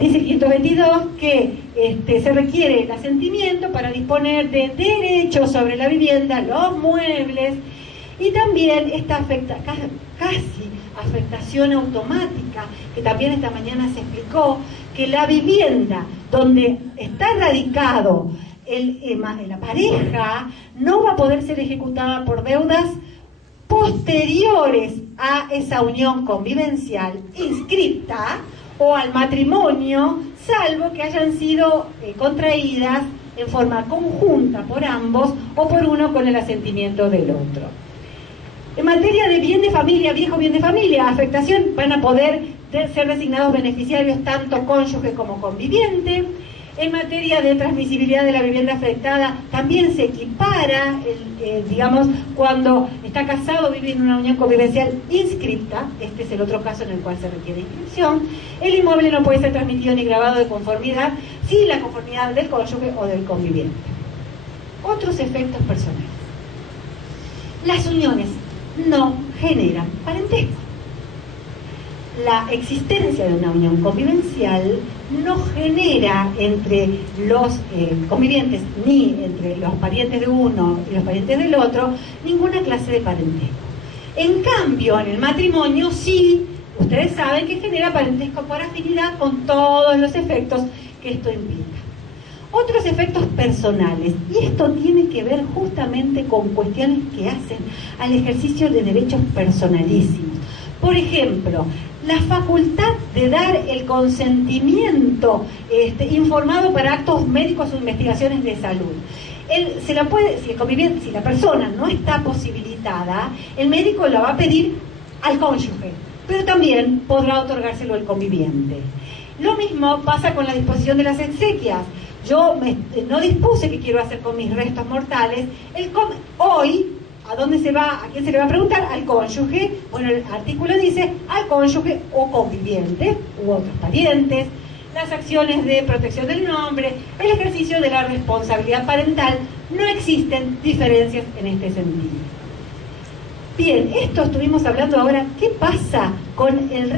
dice el 522 que se requiere el asentimiento para disponer de derechos sobre la vivienda, los muebles, y también esta casi afectación automática, que también esta mañana se explicó, que la vivienda donde está radicado la pareja no va a poder ser ejecutada por deudas posteriores a esa unión convivencial inscripta o al matrimonio, salvo que hayan sido contraídas en forma conjunta por ambos o por uno con el asentimiento del otro. En materia de bien de familia, viejo bien de familia, afectación, van a poder ser designados beneficiarios tanto cónyuge como conviviente. En materia de transmisibilidad de la vivienda afectada, también se equipara, digamos, cuando está casado, vive en una unión convivencial inscripta, este es el otro caso en el cual se requiere inscripción. El inmueble no puede ser transmitido ni grabado de conformidad sin la conformidad del cónyuge o del conviviente. Otros efectos personales. Las uniones no generan parentesco. La existencia de una unión convivencial no genera entre los convivientes ni entre los parientes de uno y los parientes del otro ninguna clase de parentesco. En cambio, en el matrimonio sí ustedes saben que genera parentesco por afinidad con todos los efectos que esto implica. Otros efectos personales, y esto tiene que ver justamente con cuestiones que hacen al ejercicio de derechos personalísimos. Por ejemplo, la facultad de dar el consentimiento informado para actos médicos o investigaciones de salud. Si la persona no está posibilitada, el médico la va a pedir al cónyuge, pero también podrá otorgárselo el conviviente. Lo mismo pasa con la disposición de las exequias. Yo no dispuse qué quiero hacer con mis restos mortales. Hoy, ¿a dónde se va? ¿A quién se le va a preguntar? Al cónyuge. Bueno, el artículo dice al cónyuge o conviviente u otros parientes. Las acciones de protección del nombre, el ejercicio de la responsabilidad parental, no existen diferencias en este sentido. Bien, esto estuvimos hablando ahora. ¿Qué pasa con el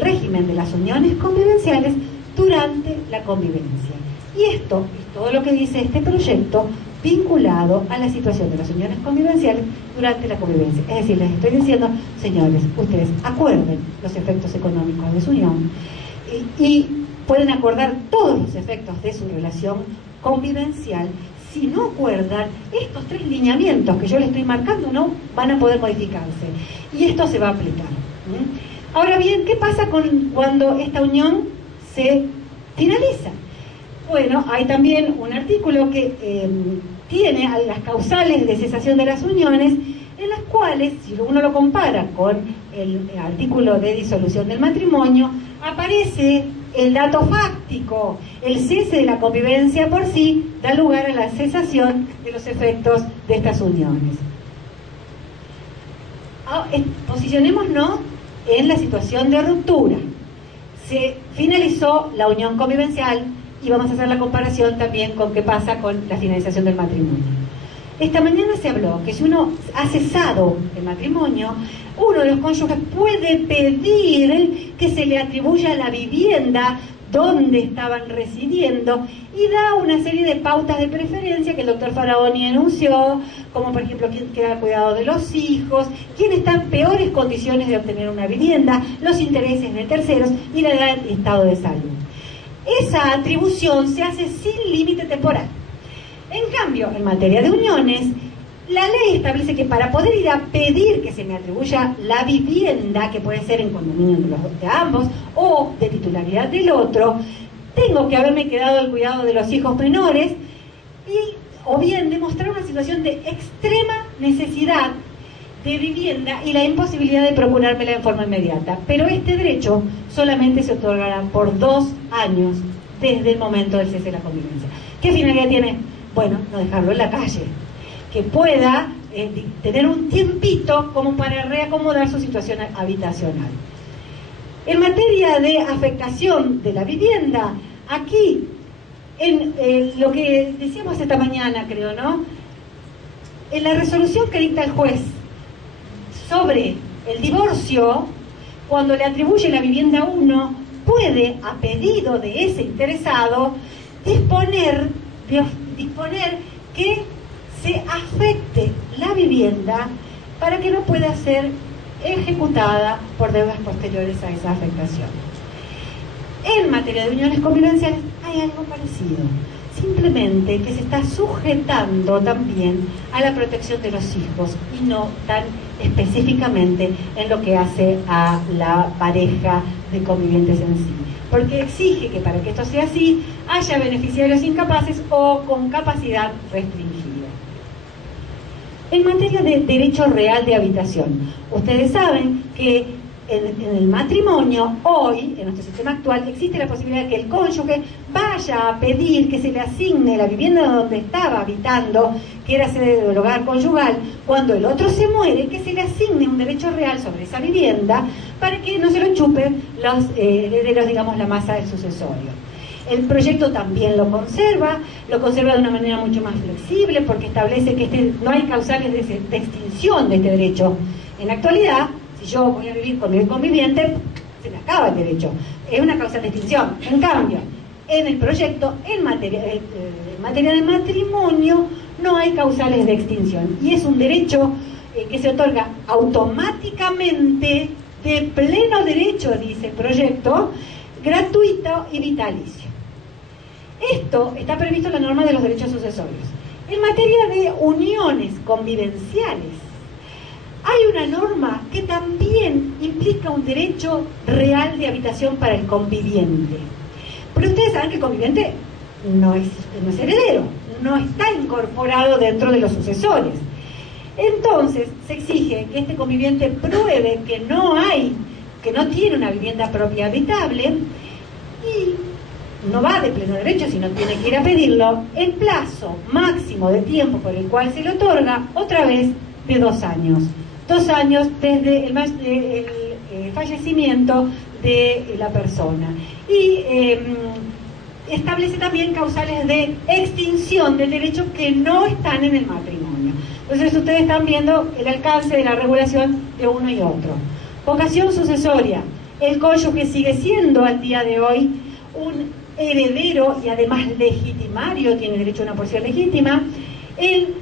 régimen de las uniones convivenciales durante la convivencia? Y esto es todo lo que dice este proyecto vinculado a la situación de las uniones convivenciales durante la convivencia. Es decir, les estoy diciendo, señores, ustedes acuerden los efectos económicos de su unión y pueden acordar todos los efectos de su relación convivencial. Si no acuerdan, estos 3 lineamientos que yo les estoy marcando no van a poder modificarse y esto se va a aplicar. Ahora bien, ¿qué pasa cuando esta unión se finaliza? Bueno, hay también un artículo que tiene las causales de cesación de las uniones, en las cuales, si uno lo compara con el artículo de disolución del matrimonio, aparece el dato fáctico. El cese de la convivencia por sí da lugar a la cesación de los efectos de estas uniones. Posicionémonos en la situación de ruptura. Se finalizó la unión convivencial y vamos a hacer la comparación también con qué pasa con la finalización del matrimonio. Esta mañana se habló que si uno ha cesado el matrimonio, uno de los cónyuges puede pedir que se le atribuya la vivienda donde estaban residiendo y da una serie de pautas de preferencia que el doctor Faraoni enunció, como por ejemplo quién queda al cuidado de los hijos, quién está en peores condiciones de obtener una vivienda, los intereses de terceros y la edad y estado de salud. Esa atribución se hace sin límite temporal. En cambio, en materia de uniones, la ley establece que para poder ir a pedir que se me atribuya la vivienda, que puede ser en condominio de ambos o de titularidad del otro, tengo que haberme quedado al cuidado de los hijos menores o bien demostrar una situación de extrema necesidad de vivienda y la imposibilidad de procurármela en forma inmediata. Pero este derecho solamente se otorgará por 2 años desde el momento del cese de la convivencia. ¿Qué finalidad tiene? Bueno, no dejarlo en la calle, que pueda tener un tiempito como para reacomodar su situación habitacional. En materia de afectación de la vivienda, aquí, en lo que decíamos esta mañana, creo, ¿no? En la resolución que dicta el juez sobre el divorcio, cuando le atribuye la vivienda a uno, puede, a pedido de ese interesado, disponer que se afecte la vivienda para que no pueda ser ejecutada por deudas posteriores a esa afectación. En materia de uniones convivenciales hay algo parecido, simplemente que se está sujetando también a la protección de los hijos y no tan específicamente en lo que hace a la pareja de convivientes en sí, porque exige que para que esto sea así haya beneficiarios incapaces o con capacidad restringida. En materia de derecho real de habitación, ustedes saben que en el matrimonio, hoy, en nuestro sistema actual, existe la posibilidad de que el cónyuge vaya a pedir que se le asigne la vivienda donde estaba habitando, que era sede del hogar conyugal, cuando el otro se muere, que se le asigne un derecho real sobre esa vivienda para que no se lo chupen los herederos, digamos, la masa del sucesorio. El proyecto también lo conserva de una manera mucho más flexible, porque establece que no hay causales de extinción de este derecho. En la actualidad, si yo voy a vivir con mi conviviente, se me acaba el derecho. Es una causal de extinción. En cambio, en el proyecto, en materia de matrimonio, no hay causales de extinción. Y es un derecho que se otorga automáticamente de pleno derecho, dice el proyecto, gratuito y vitalicio. Esto está previsto en la norma de los derechos sucesorios. En materia de uniones convivenciales, hay una norma que también implica un derecho real de habitación para el conviviente. Pero ustedes saben que el conviviente no es heredero, no está incorporado dentro de los sucesores. Entonces, se exige que este conviviente pruebe que no tiene una vivienda propia habitable y no va de pleno derecho, sino tiene que ir a pedirlo. El plazo máximo de tiempo por el cual se le otorga, otra vez, de 2 años. 2 años desde el fallecimiento de la persona. Y establece también causales de extinción del derecho que no están en el matrimonio. Entonces ustedes están viendo el alcance de la regulación de uno y otro. Vocación sucesoria. El cónyuge sigue siendo al día de hoy un heredero y además legitimario, tiene derecho a una porción legítima. El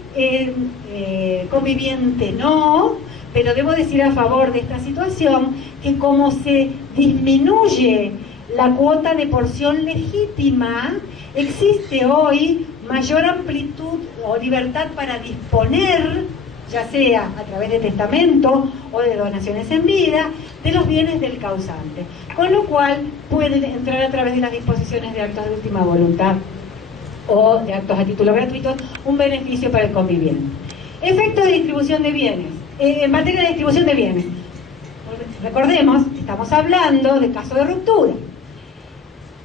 conviviente no, pero debo decir a favor de esta situación que como se disminuye la cuota de porción legítima, existe hoy mayor amplitud o libertad para disponer, ya sea a través de testamento o de donaciones en vida, de los bienes del causante, con lo cual pueden entrar a través de las disposiciones de actos de última voluntad o de actos a título gratuito un beneficio para el conviviente. Efectos de distribución de bienes. En materia de distribución de bienes, recordemos, estamos hablando de caso de ruptura.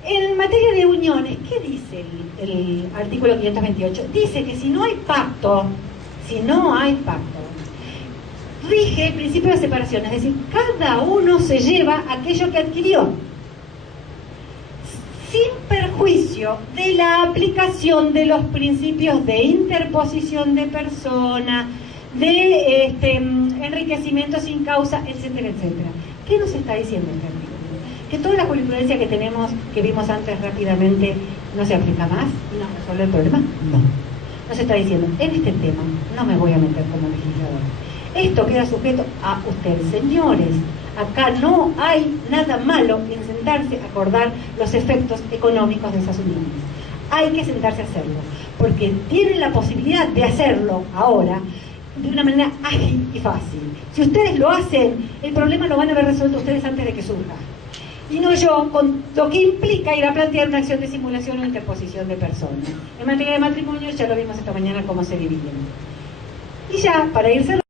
En materia de uniones, ¿qué dice el artículo 528? Dice que si no hay pacto, rige el principio de separación, es decir, cada uno se lleva aquello que adquirió, sin perjuicio de la aplicación de los principios de interposición de persona, de enriquecimiento sin causa, etcétera, etcétera. ¿Qué nos está diciendo este artículo? Que toda la jurisprudencia que tenemos, que vimos antes rápidamente, no se aplica más y no resuelve el problema. No. Nos está diciendo, en este tema no me voy a meter como legislador. Esto queda sujeto a ustedes, señores. Acá no hay nada malo en sentarse a acordar los efectos económicos de esas uniones. Hay que sentarse a hacerlo, porque tienen la posibilidad de hacerlo ahora de una manera ágil y fácil. Si ustedes lo hacen, el problema lo van a haber resuelto ustedes antes de que surja. Y no yo, con lo que implica ir a plantear una acción de simulación o interposición de personas. En materia de matrimonio, ya lo vimos esta mañana cómo se dividen. Y ya, para ir cerrando,